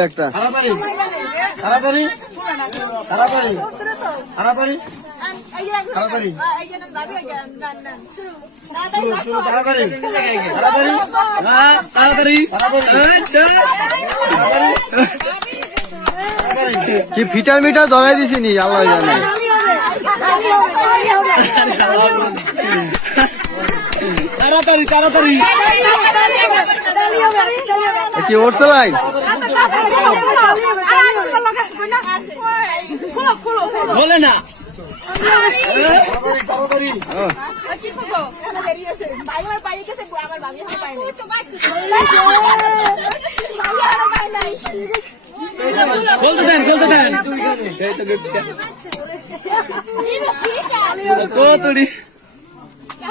একটা কি fitter metre ধরাই দিছি নি আল্লাহ জানে। তাড়াতাড়ি তাড়াতাড়ি। কি উঠছে লাই বলে না। বলতে দেন বলতে দেন। সেই তো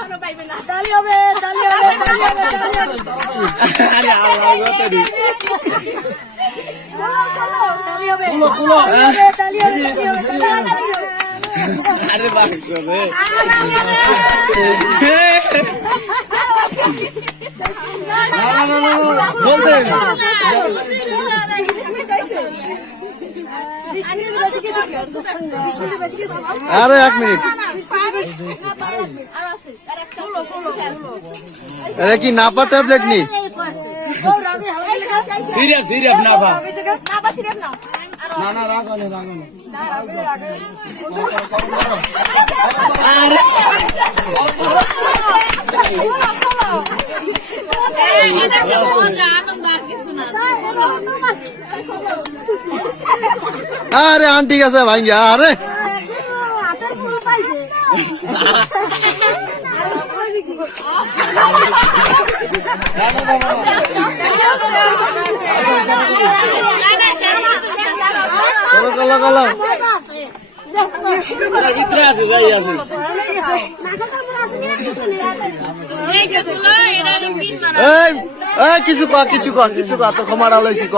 gift টা। কতড়ি আরে আল্লাহ কতড়ি আরে বাহ করে বলতে আরে এক মিনিট এটা কি নাপা ট্যাবলেট নি সিরিয়াস সিরিয়াস না না না রাখো না রাখো না আরে আনন্দ আর কিছু না আরে আন্টি গেছে ভাঙ্গা আরে। চলো চলো ভিতরে আছে যাই আছে এই এই কিছু ক কিছু ক কিছু ক তো ক্ষমা ডালাইছি ক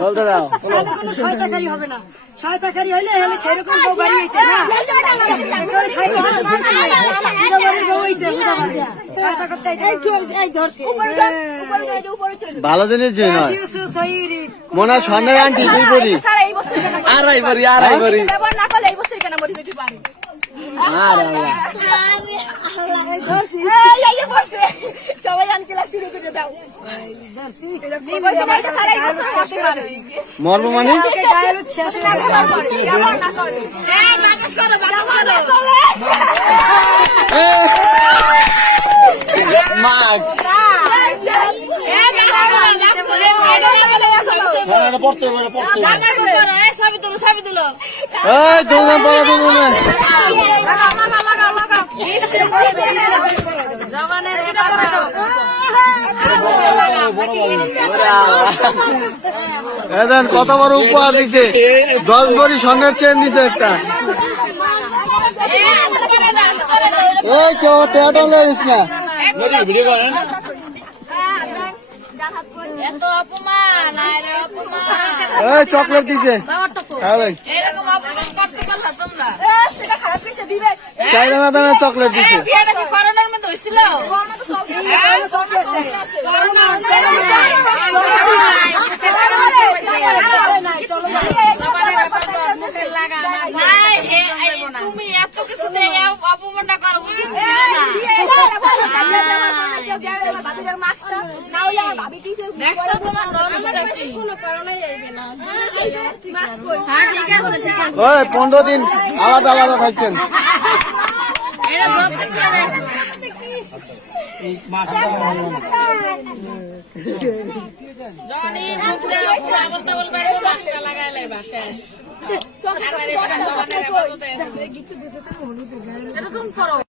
বলতে দাও হবে না হইলে হলে সেরকম বউ বাড়ি হইতে না ভালো জিনিস মনে হয় স্বর্ণের আন্টি দুই করি আড়াই বাড়ি আড়াই বাড়ি ব্যবহার না করলে এই বছর কেন মরে যেতে পারে এই, মর্ম মানে? পড়তে পড়তে এদেন কত বড় উপহার দিছে? দশ ভরি স্বর্ণের চেন দিছে একটা। এই। কেউ টেয়াটা না। ভিডিও করেন। এত অপমান আরে অপমান। এই চকলেট দিছে। এরকম অপমান করতে পারলা তোমরা? চাইনা দানা চকলেট দিছে এই বিয়েটা কি করোনার মধ্যে হয়েছিল হ্যাঁ? জবানের ব্যাপার তো মুখে লাগা আমার নাই, এ- এ- তুমি এত কিছু দিয়ে এই অপমানটা করা উচিত ছিল না। চালিয়ে দেওয়ার পরে কেউ দেয় না, আমার ভাবির মাস্কটা, না হলে আমার ভাবি কি করবে? কোনো কারণেই আইবে না। মাস্ক কই? ওই পনেরো দিন আলাদা আলাদা থাকছেন মাছটা ভালো না। চোখে চোখে চোখে কই?